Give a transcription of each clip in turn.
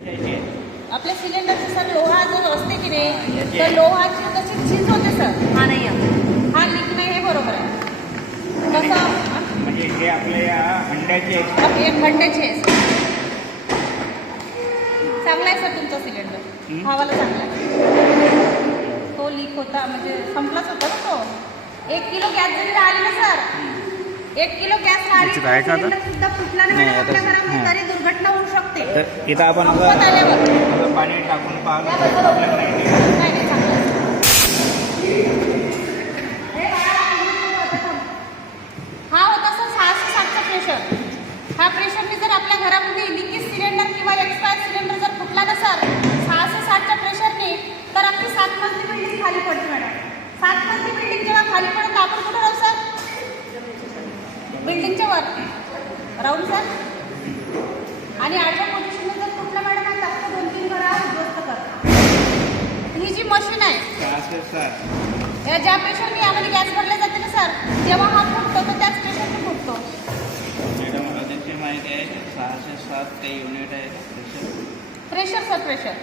आपल्या सिलेंडरचे सर लोहा जो असते की नाही, तर लोहाची कशी झीज होते सर. हा नाही हा लीक नाही, हे बरोबर आहे. कसं म्हणजे हे आपल्या हंड्याचे खंड्याचे आहे सर. चांगला आहे सर तुमचा सिलेंडर, हवाला चांगला आहे. तो लीक होता म्हणजे संपलाच होता ना तो. 1 किलो गॅस जरी राहिली ना सर, 1 किलो गॅस राहिली सिलेंडर सुद्धा फुटला नाही आपल्या घरामध्ये तरी दुर्घटना होऊ शकते. तर इथं आपण पाणी टाकून पाहतो. नाही चांगलं. हा होता सर 607चा प्रेशर. हा प्रेशरने जर आपल्या घरामध्ये लिकेज सिलेंडर किंवा एक्सपायर सिलेंडर जर फुटला ना सर 607च्या प्रेशरने, तर आपली 7 मजली बिल्डिंग खाली पडते मॅडम. 7 मजली बिल्डिंग जेव्हा खाली पडत आपण कुठं राहू सर? बिल्डिंगच्या वर राहून सर. आणि 8व्या पोझिशनला जर फुटला मॅडम आता 2-3 घरा उद्ध्वस्त करतात. ही जी मशीन आहे या ज्या प्रेशरने यामध्ये गॅस भरले जाते ना सर, जेव्हा हा फुटतो तर त्याच प्रेशरने फुटतो. मॅडम मला त्याची माहिती आहे. 607 ते युनिट आहे प्रेशर सर, प्रेशर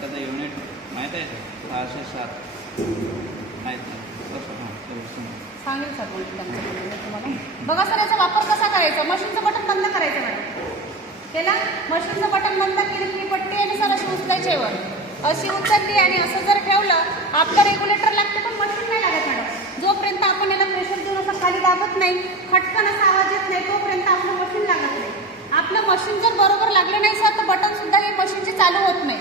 त्याचं युनिट माहीत आहे. 607 माहीत नाही. सांगेल सर तुम्हाला. बघा सर, याचा वापर कसा करायचा. मशीनचं बटन बंद करायचं मॅडम. केला मशीनचं बटन बंद केलं की पट्टी आणि सर अशी उचलायची वर, अशी उचलली आणि असं जर ठेवलं आपलं रेग्युलेटर लागते पण मशीन नाही लागत मॅडम. जोपर्यंत आपण याला प्रेशर देऊन असं खाली दाबत नाही, खटकन असा आवाज येत नाही, तोपर्यंत आपलं मशीन लागत नाही. आपलं मशीन जर बरोबर लागलं नाही सर तर बटन सुद्धा ही मशीनची चालू होत नाही.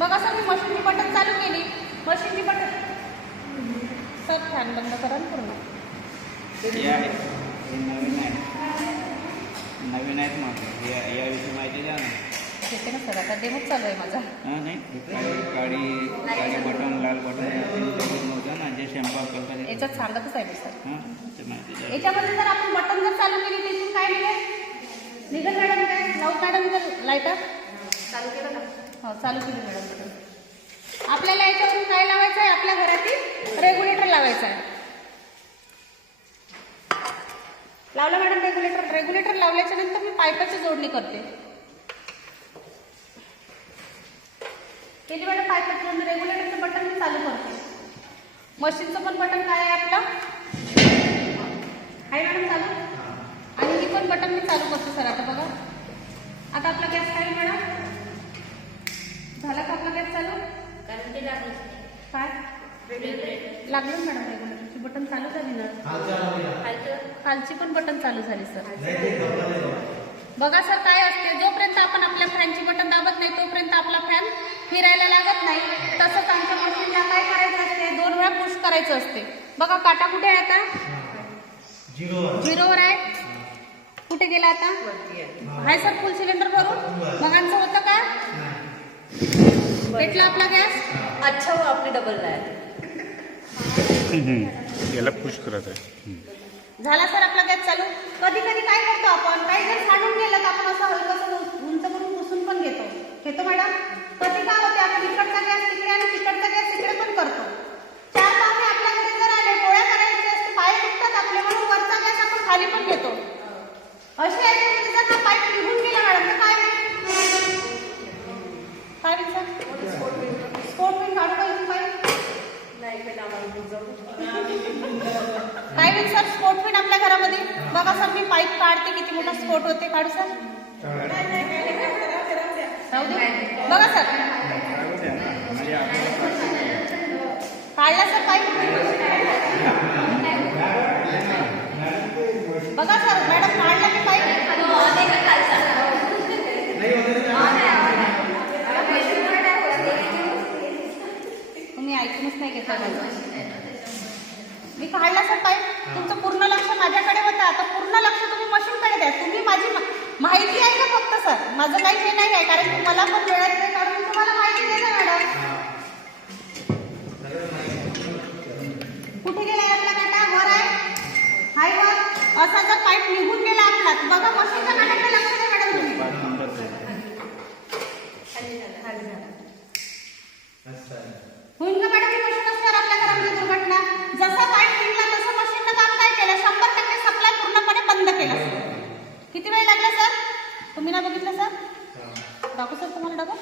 बघा सर, मी मशीनची बटन चालू केली, मशीनची बटन सर फॅन बंद करा ना पूर्ण. नवीन आहेत मग याविषयी माहिती द्या ना. ठीक आहे ना सर, आता डेमो चालू आहे माझा. नाही काळी बटन लाल बटन नव्हतं ना जे स्वयंपाक करतात याच्यात सांगतच आहे मी सर. ते माहिती द्या. याच्यामध्ये जर आपण बटन जर चालू केली त्यातून काय निघेल मॅडम? काय लावून मॅडम जर लाईटर चालू केलं ना? हो चालू केली मॅडम बटन. आपल्याला याच्यावरून काय लावायचं आहे? आपल्या घरातील रेग्युलेटर लावायचं आहे. लावलं मॅडम रेग्युलेटर. रेग्युलेटर लावल्याच्या नंतर मी पाईपाची जोडणी करते. केली मॅडम पाईपाची जोडणी. रेग्युलेटरचं बटन मी चालू करते. मशीनचं पण बटन काय आहे आपलं आहे मॅडम चालू, आणि ही पण बटन मी चालू करते सर. आता बघा, आता आपला गॅस काय मॅडम झाला का आपला गॅस चालू? कारण ते लागलंच काय लागलं मॅडम. रेग्युलेटरची बटन चालू झाली ना, खालची पण बटन चालू झाली सर. बघा सर, काय असते जोपर्यंत आपण आपल्या फॅनची बटन दाबत नाही तोपर्यंत आपला फॅन फिरायला लागत नाही. तसंच आमच्या मशीनला काय करायचं असते, 2 वेळा पुश करायचं असते. बघा काटा कुठे आहे आता? झिरोवर आहे. कुठे गेला आता? आहे सर फुल सिलेंडर भरून. मग आमचं होतं का? पेटला आपला गॅस. अच्छा हो, आपली डबल आहे. याला पुश करत आहे. झाला सर आपला गॅस चालू. कधी कधी काय करतो आपण, काही जर साडून गेलं तर आपण असं हलकंसं उंच करून पुसून पण घेतो मॅडम. कधी काय होते, आपण इकडचा गॅस तिकडे आणि तिकडचा गॅस तिकडे पण करतो. 4 पाहुणे आपल्याकडे जर आले, पोळ्या करायचे असते, पाय दुखतात आपले, म्हणून वरचा गॅस आपण खाली पण घेतो. अशा याच्यामध्ये जर हा पाईप निघून गेला मॅडम तर काय होईल सर? स्फोट होईल. काढू का इथून पाईप? काय होईल सर? स्फोट होईल आपल्या घरामध्ये. बघा सर, मी पाईप काढते, किती मोठा स्फोट होते. काढू सर? राहू दे. बघा सर, काढला सर पाईप. बघा सर, मॅडम काढला की पाईप. तुम्ही ऐकूनच नाही घेतला. मी काढला सर पाईप. तुमचं पूर्ण लक्ष माझ्याकडे होतं, आता पूर्ण लक्ष तुम्ही मशीनकडे द्या. तुम्ही माझी माहिती आहे का फक्त सर? माझं काही हे नाही आहे, कारण मला पण वेळात नाही, कारण तुम्हाला माहिती दे ना मॅडम. कुठे गेलाय आपला काटा? वर आहे. हाय वर. असा जर पाईप निघून गेला आपला तर बघा मशीनच्या काटाकडे लक्ष द्या मॅडम तुम्ही. होईल का मॅडम? ही मशीन असणार आपल्या घरामध्ये दुर्घटना. जसा पाईप निघला तसं मशीननं काम काय केलं? 100% सप्लाय पूर्णपणे बंद केला. किती वेळ लागला सर? तुम्ही ना बघितलं सर? दाखवू सर तुम्हाला. सर डबा.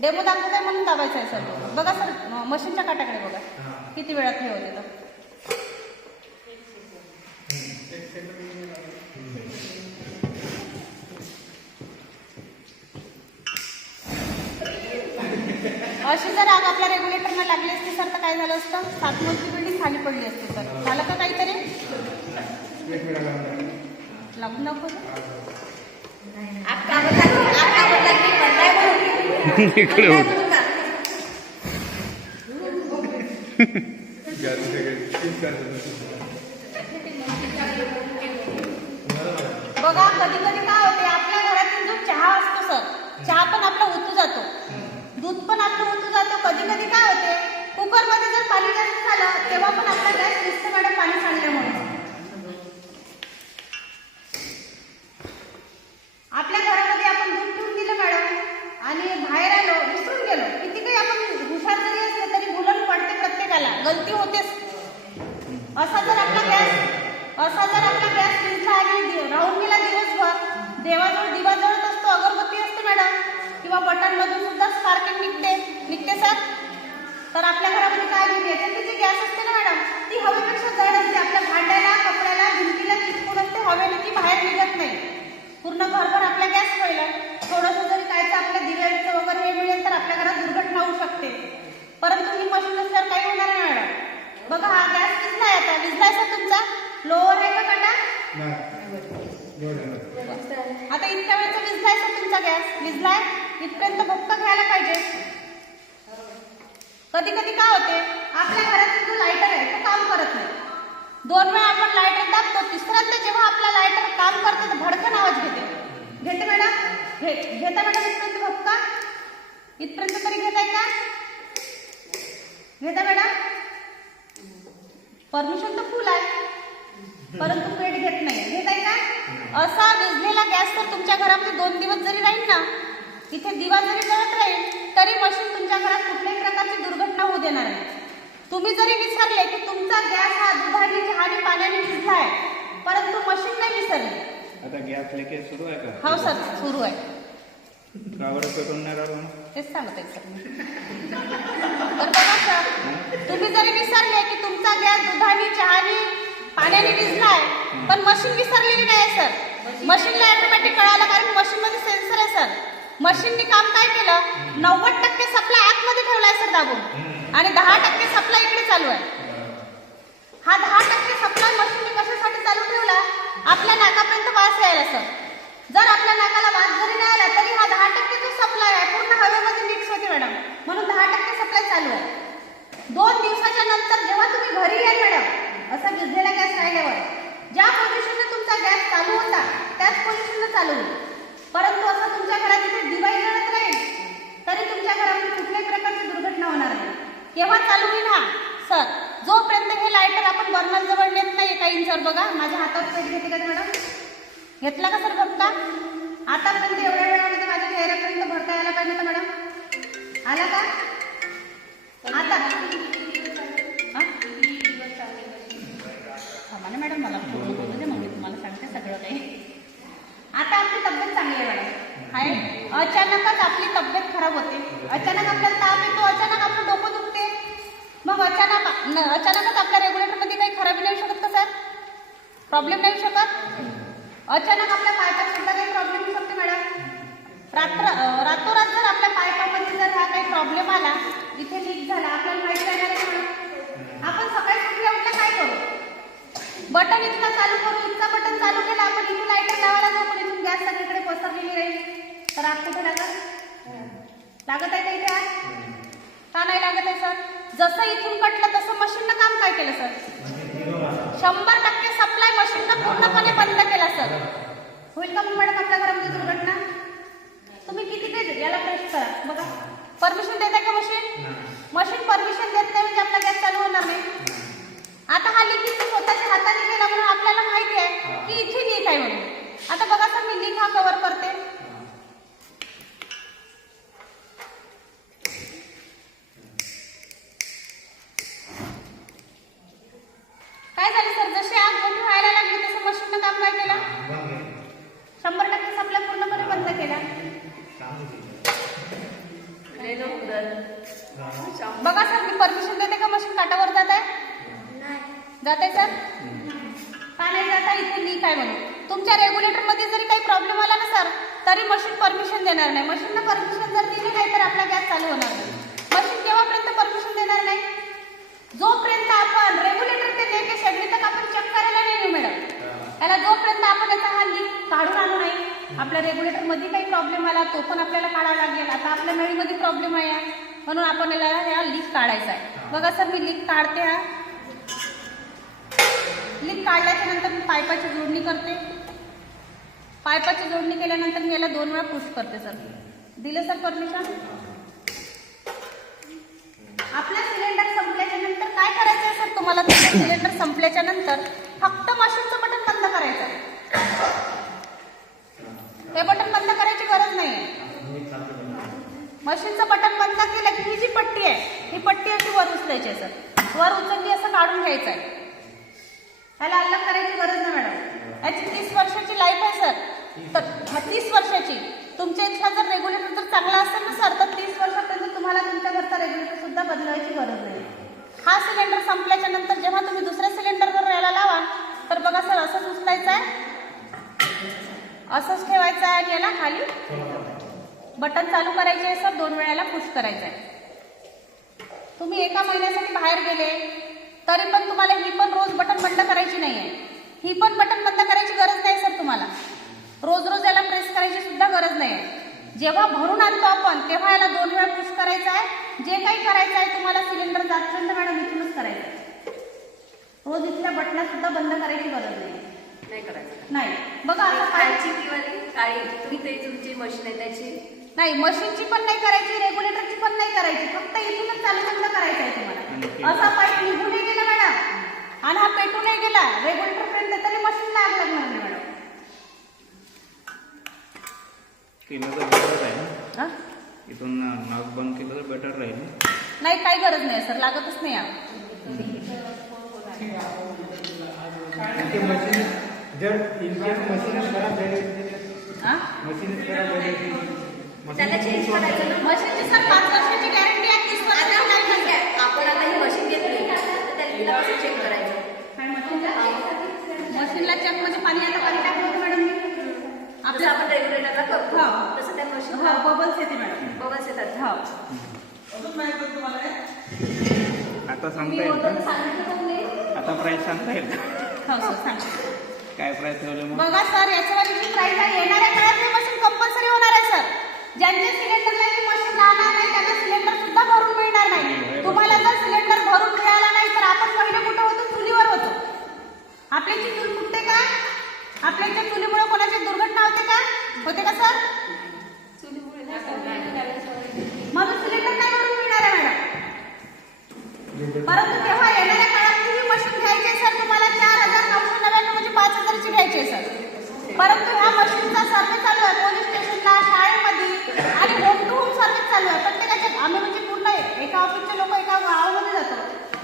डेमो दाखवत आहे म्हणून दाबायचं आहे सर. बघा सर मशीनच्या काट्याकडे बघा किती वेळात हे होते तर. अशी जर आग आपल्या रेग्युलेटरला लागली असती सर तर काय झालं असतं, 7 मजली बिल्डिंग खाली पडली असती सर. झालं का काहीतरी? लागून दाखव. इकडे बघ. बघा कधी कधी काय होते, आपल्या घरातील जो चहा असतो सर, चहा पण आपला ओतू जातो, दूध पण आपलं ओतू जातो. कधी कधी काय होते, कुकरमध्ये जर पाणी जास्त झालं तेव्हा पण आपला गॅस दिसते मॅडम पाणी सांडल्यामुळे. आपल्या घरामध्ये आपण दूध ठेवून दिलं मॅडम आणि बाहेर आलो विसरून गेलो, किती काही आपण हुशार जरी असले तरी भुलन पडते, प्रत्येकाला गलती होतेच. असा जर आपला गॅस विझला आणि राहून गेला दिवसभर, देवाजवळ दिवा जळत असतो, अगरबत्ती असते मॅडम, किंवा बटन मधून सुद्धा स्पार्किंग निघते सर, तर आपल्या घरामध्ये काय होते, त्याची जी गॅस असते ना मॅडम ती हवेपेक्षा जड असते. आपल्या भांड्याला, कपड्याला, भिंतीला चिटकून असते हवेने, ती बाहेर निघत नाही. पूर्ण घरभर आपल्या गॅस पहिला थोडंसं जरी कायचं आपल्या दिव्याचं वगैरे हे मिळेल तर आपल्या घरात दुर्घटना होऊ शकते. परंतु ही मशीन असल्यावर काही होणार नाही मॅडम. बघा हा गॅस विझलाय, आता विझलाय सर तुमचा लोअर आहे का काटा? आता इतक्या वेळचा विझलाय सर तुमचा गॅस विझलाय, इथपर्यंत भक्क घ्यायला पाहिजे. कधी कधी काय होते, आपल्या घरातील जो लायटर आहे तो काम करत नाही. 2 वेळा आपण लायटर दाबतो, तिसऱ्यांदा जेव्हा आपला लायटर काम करते तर भडकन आवाज घेते मॅडम. घेता मॅडम इथपर्यंत भक्का? इथपर्यंत तरी घेताय का? घेता मॅडम? परमिशन तर फुल आहे परंतु पेट घेत नाही. घेताय का? असा विझलेला गॅस तर तुमच्या घरामध्ये 2 दिवस जरी राहील ना, इथे दिवा जरी जळत राहील तरी मशीन तुमच्या घरात कुठल्याही प्रकारची दुर्घटना होऊ देणार नाही. तुम्ही जरी विसरले की तुमचा गॅस हा दुधाने, चहाने, पाण्याने विझलाय, परंतु मशीन नाही विसरली. आता गॅस लिकेज सुरू आहे का? हो सर सुरू आहे. का बरं पेटून नाही राहिलो? तेच सांगत आहे सर मी. तर बघा सर, तुम्ही जरी विसरले की तुमचा गॅस दुधाने, चहाने, पाण्याने विझलाय, पण मशीन विसरलेली नाही आहे सर. मशीनला ऑटोमॅटिक कळालं, कारण मशीनमध्ये सेन्सर आहे सर. मशीनने काम काय केलं, 90% सप्लाय आतमध्ये ठेवलाय सर दाबून आणि 10% सप्लाय इकडे चालू आहे. हा 10% सप्लाय मशीनने कशासाठी चालू ठेवला, आपल्या नाकापर्यंत वास यायला सर. जर आपल्या नाकाला वास जरी नाही आला तरी हा 10% जो सप्लाय आहे पूर्ण हवेमध्ये मिक्स होते मॅडम, म्हणून 10% सप्लाय चालू आहे. 2 दिवसाच्या नंतर जेव्हा तुम्ही घरी याल मॅडम, असा विझलेला गॅस राहिल्यावर ज्या पोझिशनने तुमचा गॅस चालू होता त्याच पोझिशनला चालू होईल. परंतु असं तुमच्या घरात इथे दिवा जळत राहील तरी तुमच्या घरामध्ये कुठल्याही प्रकारची दुर्घटना होणार नाही. केव्हा चालू होईल हा सर, जोपर्यंत हे लायटर आपण बर्नर जवळ नेत नाही. एका इंचावर बघा माझ्या हातात पेट घेते का मॅडम? घेतला का सर भक्का? आतापर्यंत एवढ्या वेळामध्ये माझ्या चेहऱ्यापर्यंत भरता यायला पाहिजे का मॅडम? आला का? आता ना मॅडम मला पूर्ण बोलू दे, मग मी तुम्हाला सांगते सगळं काही. आता आपली तब्येत चांगली आहे मॅडम आहे, अचानकच आपली तब्येत खराब होते, अचानक आपल्याला ताप येतो, अचानक आपलं डोकं दुखते, मग अचानकच आपल्या रेग्युलेटरमध्ये काही खराबी नाही शकत का सर? प्रॉब्लेम नाही शकत? अचानक आपल्या पायपात सुद्धा काही प्रॉब्लेम होऊ शकते मॅडम. रातोरात जर आपल्या पायपामध्ये जर हा काही प्रॉब्लेम आला, इथे लीक झाला, आपल्याला माहिती राहणार आहे मॅडम. आपण सकाळी उठल्या काय करू, बटन इथला चालू करू, इथला बटन चालू केला, आपण इथे लायटर लावायला जाऊ, पण इथून गॅस सगळीकडे पसरलेली राहील तर आग कुठे लागत आहे का? इथे आग का नाही लागत आहे सर? जसं इथून कटलं तसं मशीननं काम काय केलं सर? 100% सप्लाय मशीननं पूर्णपणे बंद केला सर. होईल का मग मॅडम आपल्या घरामध्ये दुर्घटना? तुम्ही किती ते याला प्रेस करा. बघा परमिशन देत आहे का मशीन परमिशन देत नाही म्हणजे आपला गॅस चालू होणार नाही. आता हा लिकेज स्वतःच्या हाताने केला म्हणून आपल्याला माहिती आहे की इथे लीक आहे म्हणून. आता बघा सर मी लीक हा कव्हर करते. काय झालं सर, जशी आग मोठी व्हायला लागली तसं मशीननं काम काय केलं? बघा सर, मी परमिशन देते का मशीन काटावर जात आहे? जात आहे सर? का नाही जात आहे? इथे लीक आहे म्हणून. तुमच्या रेग्युलेटर मध्ये जरी काही प्रॉब्लेम आला ना सर, तरी मशीन परमिशन देणार नाही. मशीनला परमिशन जर दिली नाही तर आपला गॅस चालू होणार नाही. मशीन केव्हापर्यंत परमिशन देणार नाही? जोपर्यंत आपण रेग्युलेटर ते लेके शेगडी तक आपण चेक करायला नाही येऊ मॅडम. त्याला जोपर्यंत आपण याचा हा लीक काढून आणू नाही, आपल्या रेग्युलेटर मध्ये काही प्रॉब्लेम आला तो पण आपल्याला काढावा लागेल. आता आपल्या नळीमध्ये प्रॉब्लेम आहे म्हणून आपण याला लीक काढायचा आहे. बघा सर, मी लीक काढते. हा लीक काढल्याच्या नंतर मी पाईपाची जोडणी करते. पाईपाची जोडणी केल्यानंतर मी याला 2 वेळा पुश करते सर. दिलं सर परमिशन? आपला सिलेंडर संपल्याच्या नंतर काय करायचं आहे सर तुम्हाला? सिलेंडर संपल्याच्या नंतर फक्त मशीनचं बटन बंद करायचं आहे. हे बटन बंद करायची गरज नाही आहे. मशीनचं बटन बंद केलं की ही जी पट्टी आहे, ही पट्टी अशी वर उचलायची आहे सर. वर उचलली असं काढून घ्यायचं आहे. ह्याला अलग करायची गरज नाही मॅडम. याची 30 वर्षाची लाईफ आहे सर. तर 30 वर्षाची तुमच्या इथला जर रेग्युलेटर जर चांगला असेल ना सर, तर 30 वर्षापर्यंत तुम्हाला तुमच्या घरचा रेग्युलेटर सुद्धा बदलायची गरज नाही. हा सिलेंडर संपल्याच्या नंतर जेव्हा तुम्ही दुसऱ्या सिलेंडरवर यायला लावा तर बघा सर, असंच उचलायचं आहे, असंच ठेवायचं आहे आणि याला खाली बटन चालू करायचे आहे सर. 2 वेळाला पुश करायचं आहे. तुम्ही एका महिन्यासाठी बाहेर गेले तरी पण तुम्हाला ही पण रोज बटन बंद करायची नाही आहे. ही पण बटन बंद करायची गरज नाही सर तुम्हाला. रोज रोज याला प्रेस करायची सुद्धा गरज नाही आहे. जेव्हा भरून आणतो आपण तेव्हा याला 2 वेळा पुश करायचं आहे. जे काही करायचं आहे तुम्हाला सिलेंडर जातपर्यंत मॅडम इथूनच करायचं आहे. रोज इथल्या बटना सुद्धा बंद करायची गरज नाही करायचं नाही. बघा आता काळी तुम्ही ते तुमची मशीन आहे त्याची नाही, मशीनची पण नाही करायची, रेग्युलेटरची पण नाही करायची. फक्त इथूनच चालू बंद करायचं आहे तुम्हाला. असा पाईप निघून नाही गेला मॅडम आणि हा पेटून नाही गेला रेग्युलेटर पर्यंत तरी मशीनला आग लागणार नाही मॅडम. केलं तर बेटर आहे ना. हा? इथून नाक बंद केलं तर बेटर राहील. नाही, काही गरज नाही सर, लागतच नाही. मशीन जर इनकेस मशीन खराब झाली, मशीन खराब झाली, त्याला चेंज करायचं ना. मशीनची सर 5 वर्षाची गॅरंटी आहे. 30 वर्षाची आता नाही ठीक आहे, आपण आता ही मशीन घेतली तर त्याला कसं चेक करायचं? मशीनला चेक म्हणजे पाणी आता पाणी टाकलं होतं मॅडम मी. जसं आपण रेग्युलेटरला करतो हो. तसं त्या मशीन हो, बबल्स येते मॅडम. बबल्स येतात. हो. आता सांगता मी येईल ऑर्डर का? सांगितलं का तुम्ही? आता प्राईस सांगता येईल का? हो सर, सांगा. काय प्राईस ठेवलं मग? बघा सर, याच्यावर जी प्राइस आहे येणाऱ्या काळात हे मशीन कंपल्सरी होणार आहे सर. ज्यांच्या सिलेंडरला ही मशीन राहणार नाही त्यांना सिलेंडर सुद्धा भरून मिळणार नाही. तुम्हाला जर सिलेंडर भरून मिळाला नाही तर आपण पहिले कुठं होतो? चुलीवर होतो. आपल्याची चूल फुटते का? आपल्याच्या चुलीमुळे कोणाची दुर्घटना होते का? होते का सर? म्हणून सिलेंडर नाही भरून मिळणार आहे मॅडम. परंतु तेव्हा येणाऱ्या काळात ही मशीन घ्यायची आहे सर तुम्हाला 4,999 म्हणजे 5,000ची घ्यायची आहे सर. परंतु ह्या मशीनचा सर्वे चालू आहे पोलीस स्टेशनला, शाळेमध्ये आणि होम टू होम सर्व्हिस चालू आहे. प्रत्येकाच्या आम्ही म्हणजे पूर्ण एका ऑफिसचे लोक एका गावामध्ये जातो.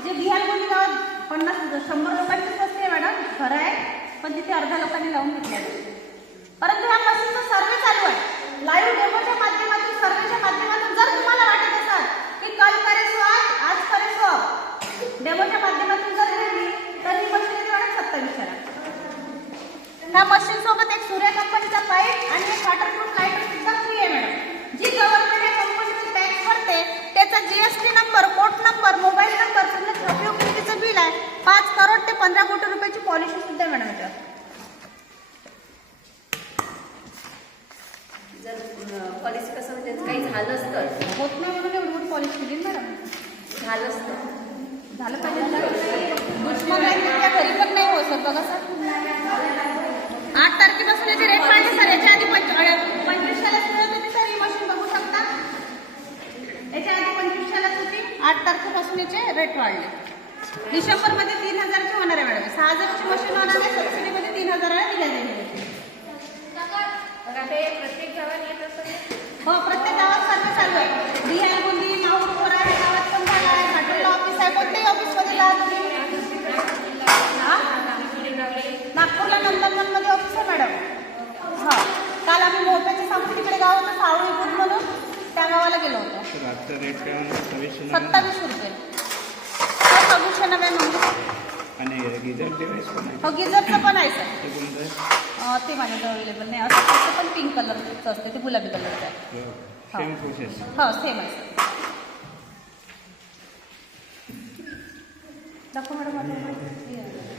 जे बिहारमध्ये गावात 50-100 लोकांची वस्ती आहे मॅडम, खरं आहे, पण तिथे अर्ध्या लोकांनी लावून घेतल्या. परंतु ह्या मशीनचा सर्वे चालू आहे. लाईव्ह डेमोच्या माध्यमातून, सर्वेच्या माध्यमातून जर तुम्हाला वाटत असाल की कल करे सो आज करे सो डेमोच्या माध्यमातून जर घेतली तर ही मशीन येते मॅडम 27,000. ह्या मशीन सोबत एक सूर्य कंपनीचा पाईप आणि एक वॉटरप्रूफ लाईटर सुद्धा फ्री आहे मॅडम. जी गव्हर्नमेंट या कंपनीची टॅक्स भरते त्याचा GST number, port number, mobile number, तुमचं उपयोगितेचं बिल आहे. 5 करोड ते 15 कोटी रुपयाची पॉलिसी सुद्धा आहे मॅडम याच्यावर. जर पॉलिसी कसं म्हणजे काही झालंच तर होत नाही म्हणून एवढी मोठी पॉलिसी दिली मॅडम. झालंच तर झालं पाहिजे ना. दुश्मन आहे त्या घरी पण नाही हो सर. बघा सर, 8 तारखेपासून याचे रेट वाढले सर. याच्या आधी 25,000 मिळत होती सर ही मशीन, बघू शकता. याच्या आधी 25,000 होती. 8 तारखेपासून याचे रेट वाढले. डिसेंबरमध्ये 3,000ची होणार आहे मॅडम. 6,000ची मशीन होणार आहे. सबसिडीमध्ये 3,000 दिल्या जाईल. ते प्रत्येक गावात येत असतं. हो, प्रत्येक गावात सर्वे चालू आहे. बिहार, गोंदी, माहूर, कोराड या गावात पण झाला आहे. घाटोला ऑफिस आहे. कोणत्याही ऑफिसमध्ये जा तुम्ही. नागपूरला नंदनवनमध्ये ऑफिस आहे मॅडम. हो, काल आम्ही मोठ्याच्या सामोर तिकडे गाव होतं सावळी बुध म्हणून, त्या गावाला गेलं होतं तर आजचा रेट काय म्हणतो 2790 2700 रुपये 2699 आणि गिझर डिवाइस पण आहे हो गिझरचं पण आहे सर ते कोणतं आहे ते माझ्याजवळ अवेलेबल नाही असं त्याचं पण पिंक कलरचं असते ते गुलाबी कलरचं आहे सेम प्रोसेस हो सेम आहे सर दाखव मॅडम आता.